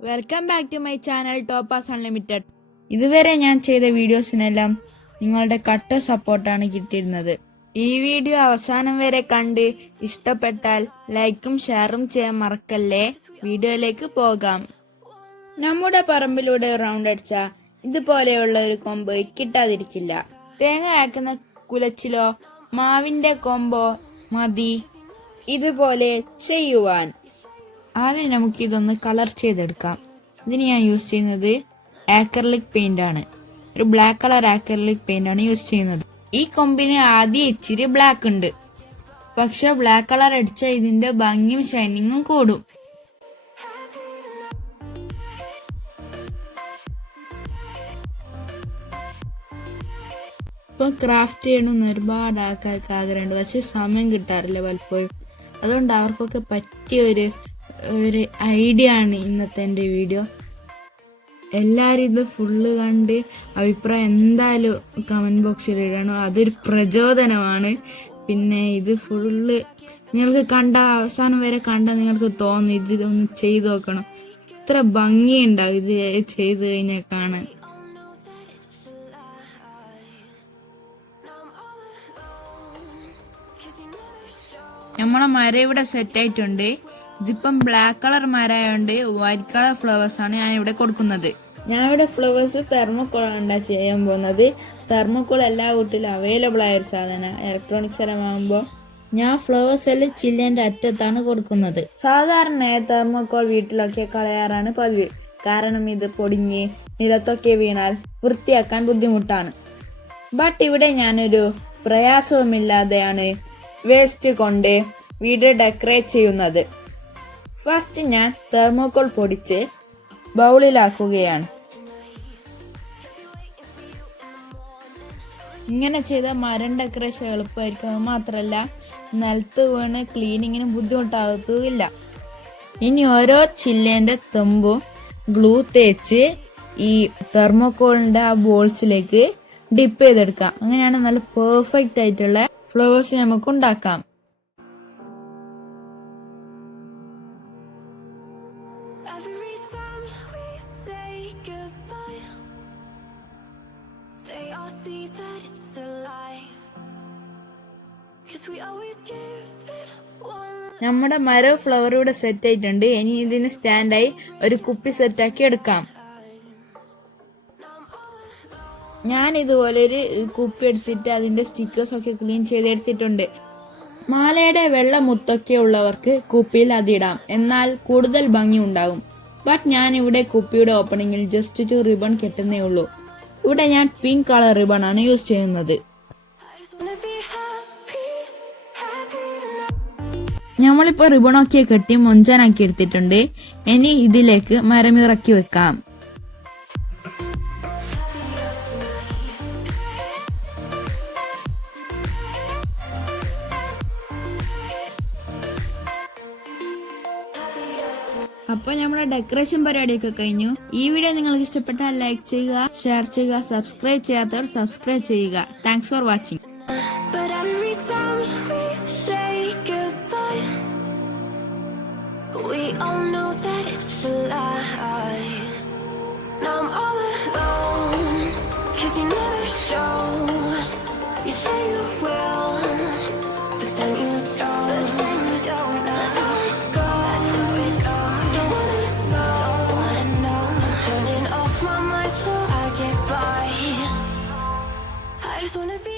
Welcome back to my channel Topaz Unlimited. ഇതുവരെ ഞാൻ ചെയ്ത വീഡിയോസിനെല്ലാം നിങ്ങളുടെ കട്ട സപ്പോർട്ടാണ് കിട്ടിയിരുന്നത്. ഈ വീഡിയോ അവസാനം വരെ കണ്ട് ഇഷ്ടപ്പെട്ടാൽ ലൈക്കും ഷെയറും ചെയ്യാൻ മറക്കല്ലേ. വീഡിയോയിലേക്ക് പോകാം. നമ്മുടെ പറമ്പിലൂടെ റൗണ്ട് അടിച്ച ഇതുപോലെയുള്ള ഒരു കൊമ്പ് കിട്ടാതിരിക്കില്ല. തേങ്ങ ആക്കുന്ന കുലച്ചിലോ മാവിന്റെ കൊമ്പോ മതി ഇതുപോലെ ചെയ്യുവാൻ. ആദ്യം നമുക്ക് ഇതൊന്ന് കളർ ചെയ്തെടുക്കാം. ഇതിന് ഞാൻ യൂസ് ചെയ്യുന്നത് ആക്രിലിക് പെയിന്റ് ആണ്. ഒരു ബ്ലാക്ക് കളർ ആക്രിലിക് പെയിന്റ് ആണ് യൂസ് ചെയ്യുന്നത്. ഈ കൊമ്പിന് ആദ്യം ഇച്ചിരി ബ്ലാക്ക് ഉണ്ട്, പക്ഷെ ബ്ലാക്ക് കളർ അടിച്ചാൽ ഇതിന്റെ ഭംഗിയും ഷൈനിങ്ങും കൂടും. ഇപ്പൊ ക്രാഫ്റ്റ് ചെയ്യണമെന്ന് ഒരുപാട് ആൾക്കാർക്ക് ആഗ്രഹമുണ്ട്, പക്ഷെ സമയം കിട്ടാറില്ല പലപ്പോഴും. അതുകൊണ്ട് അവർക്കൊക്കെ പറ്റിയ ഒരു ഐഡിയ ആണ് ഇന്നത്തെ എൻ്റെ വീഡിയോ. എല്ലാവരും ഇത് ഫുള്ള് കണ്ട് അഭിപ്രായം എന്തായാലും കമന്റ് ബോക്സിൽ ഇടണം. അതൊരു പ്രചോദനമാണ്. പിന്നെ ഇത് ഫുള്ള് നിങ്ങൾക്ക് അവസാനം വരെ കണ്ടാൽ നിങ്ങൾക്ക് തോന്നും ഇതൊന്ന് ചെയ്തു നോക്കണം. ഇത്ര ഭംഗിയുണ്ടാവും ഇത് ചെയ്ത് കഴിഞ്ഞാൽ കാണാൻ. നമ്മളെ മരം ഇവിടെ സെറ്റ് ആയിട്ടുണ്ട്. ഇതിപ്പം ബ്ലാക്ക് കളർ മരമായോണ്ട് വൈറ്റ് കളർ ഫ്ലവേഴ്സ് ആണ് ഞാൻ ഇവിടെ കൊടുക്കുന്നത്. ഞാൻ ഇവിടെ ഫ്ലവേഴ്സ് തെർമോക്കോൾ ആണ് ചെയ്യാൻ പോകുന്നത്. തെർമോക്കോൾ എല്ലാ വീട്ടിലും അവൈലബിൾ ആയ ഒരു സാധനം. ഇലക്ട്രോണിക്സ് സ്ഥലമാകുമ്പോൾ ഞാൻ ഫ്ലവേഴ്സ് എല്ലാം ചില്ലിന്റെ അറ്റത്താണ് കൊടുക്കുന്നത്. സാധാരണ തെർമോക്കോൾ വീട്ടിലൊക്കെ കളയാറാണ് പതിവ്. കാരണം ഇത് പൊടിഞ്ഞ് നിലത്തൊക്കെ വീണാൽ വൃത്തിയാക്കാൻ ബുദ്ധിമുട്ടാണ്. ബട്ട് ഇവിടെ ഞാനൊരു പ്രയാസവുമില്ലാതെയാണ് വേസ്റ്റ് കൊണ്ട് വീട് ഡെക്കറേറ്റ് ചെയ്യുന്നത്. ഫസ്റ്റ് ഞാൻ തെർമോക്കോൾ പൊടിച്ച് ബൗളിലാക്കുകയാണ്. ഇങ്ങനെ ചെയ്ത മരം ഡെക്കറേഷൻ എളുപ്പമായിരിക്കും. മാത്രമല്ല നിലത്ത് വീണ് ക്ലീനിങ്ങിന് ബുദ്ധിമുട്ടാകത്തുമില്ല. ഇനി ഓരോ ചില്ലേന്റെ തുമ്പും ഗ്ലൂ തേച്ച് ഈ തെർമോക്കോളിന്റെ ആ ബോൾസിലേക്ക് ഡിപ്പ് ചെയ്തെടുക്കാം. അങ്ങനെയാണ് നല്ല പെർഫെക്റ്റ് ആയിട്ടുള്ള ഫ്ലവേഴ്സ് നമുക്ക് ഉണ്ടാക്കാം. നമ്മുടെ മരം ഫ്ലവർ ഇവിടെ സെറ്റ് ആയിട്ടുണ്ട്. ഇനി ഇതിന് സ്റ്റാൻഡായി ഒരു കുപ്പി സെറ്റാക്കി എടുക്കാം. ഞാൻ ഇതുപോലെ ഒരു കുപ്പി എടുത്തിട്ട് അതിന്റെ സ്റ്റിക്കേഴ്സ് ഒക്കെ ക്ലീൻ ചെയ്തെടുത്തിട്ടുണ്ട്. മാലയുടെ വെള്ള മുത്തൊക്കെ ഉള്ളവർക്ക് കുപ്പിയിൽ അതിടാം, എന്നാൽ കൂടുതൽ ഭംഗി ഉണ്ടാകും. ബട്ട് ഞാൻ ഇവിടെ കുപ്പിയുടെ ഓപ്പണിങ്ങിൽ ജസ്റ്റ് ഒരു റിബൺ കെട്ടുന്നേ ഉള്ളൂ. ഇവിടെ ഞാൻ പിങ്ക് കളർ റിബൺ ആണ് യൂസ് ചെയ്യുന്നത്. നമ്മളിപ്പോ റിബണൊക്കെ കെട്ടി മൊഞ്ചാനാക്കി എടുത്തിട്ടുണ്ട്. ഇനി ഇതിലേക്ക് മരമിറക്കി വെക്കാം. അപ്പൊ നമ്മുടെ ഡെക്കറേഷൻ പരിപാടിയൊക്കെ കഴിഞ്ഞു. ഈ വീഡിയോ നിങ്ങൾക്ക് ഇഷ്ടപ്പെട്ടാൽ ലൈക്ക് ചെയ്യുക, ഷെയർ ചെയ്യുക, സബ്സ്ക്രൈബ് ചെയ്യാത്തവർ സബ്സ്ക്രൈബ് ചെയ്യുക. Thanks for watching. We all know that it's a lie. Now I'm all alone, 'cause you never show. You say you will, but then you don't. Let's let it go. Don't wanna know. I'm turning off my mind so I get by. I just wanna be